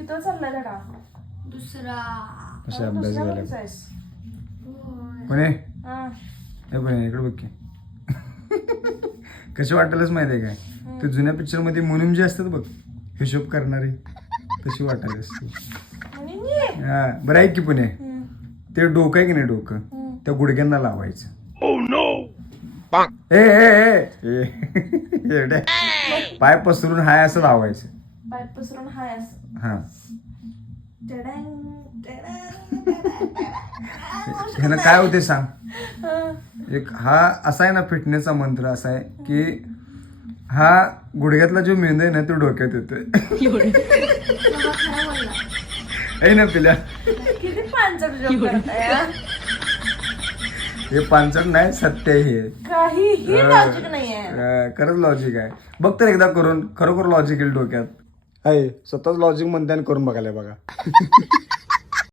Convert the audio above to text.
किती चाललाय धडा? दुसरा. कशा अभ्यास दुसऱ्या घ्यायला वर्षीचा आहेस? पुणे हा. हे पुणे इकडे बघ की कशी वाटायलाच माहिती आहे काय ते जुन्या पिक्चर मध्ये मुनीम जे असतात बघ हिशोब करणारी तशी वाटायला असते. आणि मी? हा बरं ऐक की पुणे ते डोकं आहे की नाही डोकं त्या गुडघ्यांना लावायचं. ए ए ए येड्या. पाय पसरून हाय असं लावायचं. पाय पसरून हाय असं. हा टडॅंग, टडॅंग, ह्यानं काय होते सांग. हा. एक हा असा आहे ना फिटनेसचा मंत्र असा आहे की हा गुडघ्यातला जो मेंदू आहे ना तो डोक्यात येतोय. बाबा खरं बोलला. आहे ना पिल्या किती पांचट जोक करताय हा? हे पांचट नाही सत्य आहे हे. काहीही लॉजिक नाहीये. खरंच लॉजिक आहे. बघ तर एकदा करून खरोखर लॉजिक येईल डोक्यात आहे. स्वतःच लॉजिक म्हणते आणि करून बघायला बघा.